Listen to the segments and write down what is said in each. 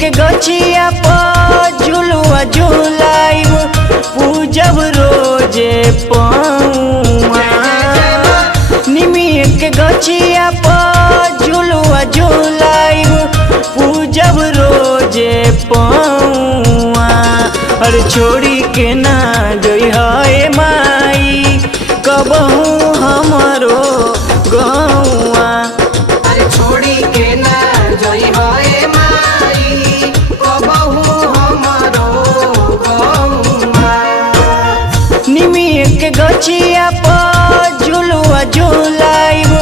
के गछिया पर झुलुआ झुलाइब पूजब रोजे पौआ। निमिया के गछिया पर झुलुआ झुलाइब पूजब रोजे पौआ। अरे छोड़ी के ना जोई है माई कबहू हमरो गौआ। अरे छोड़ी के ना जोई है माई कबहू हमरो गौआ। निमिया के गछिया पर झुलुआ झुलाइब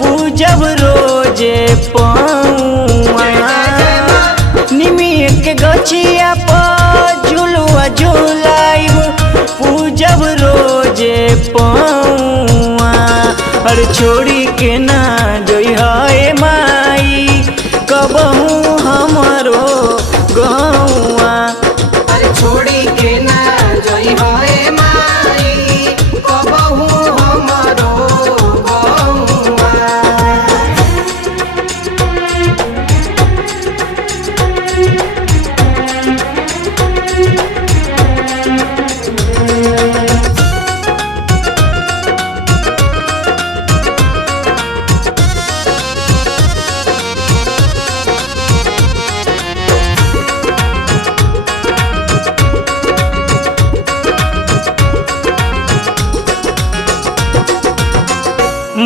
पूजब रोजे पौआ। निमिया के गछिया पर झुलुआ झुलाइब पूजब रोजे पौआ। अरे छोड़ी के ना जोई है माई कबहू हमरो गौआ। अरे छोड़ी के ना जोई है माई कबहू हमरो गौआ।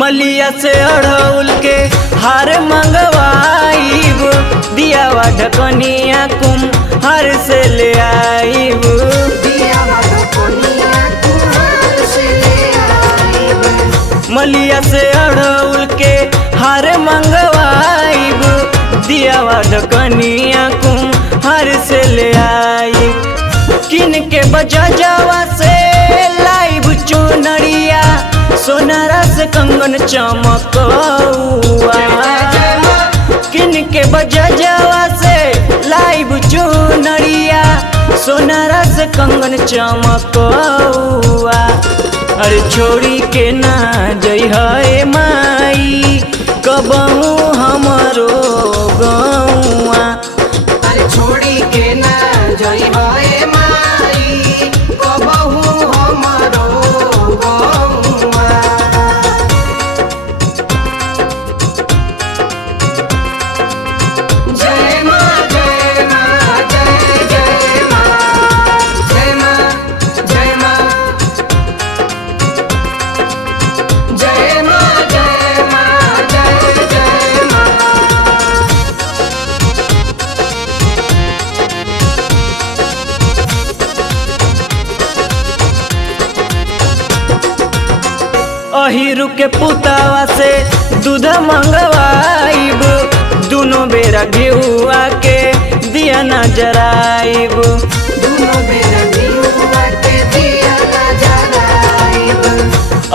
मलिया से अड़हुल के हार मंगवाइब दियावा ढकनिया कुम हार से ले आइब। मलिया से अड़हुल के हार मंगवाइब दियावा ढकनिया कुम हार से ले आइब। किन के बजावा से लाइब चुनरिया सोनारा से कंगन चमकौआ। किन के बजावा से लाइब चुनरिया सोनारा से कंगन चमकौआ। अरे छोड़ी के ना जई है माई कबहू हमरो गौआ। अरे छोड़ी के ना जई है माई कबहू हमरो गौआ। जय मां जय मां जय जय मां जय मां जय मां जय मां जय मां जय जय मां। अहिरु के पुतावा से दूध मंगवाइब दोनों बेरा घिउआ के दिया न जराइब। दोनों बेरा घिउआ के दिया न जराइब।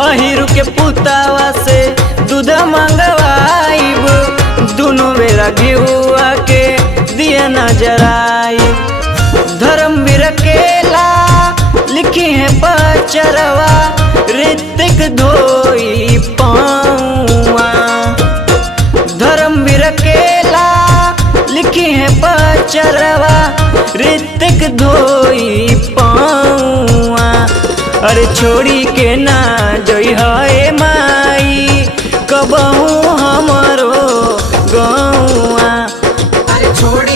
अहिरु के पुतावा से दूध मंगवाइब दोनों बेरा घिउआ के दिया न जराइब। धर्मवीर केला लिखी है पचरवा ऋतिक धोई पाऊआ। धर्मवीर केला लिखी है पचरवा ऋतिक धोई पाऊआ। अरे छोड़ी के ना जोई है माई कबहू हमरो गौआ। अरे छोड़ी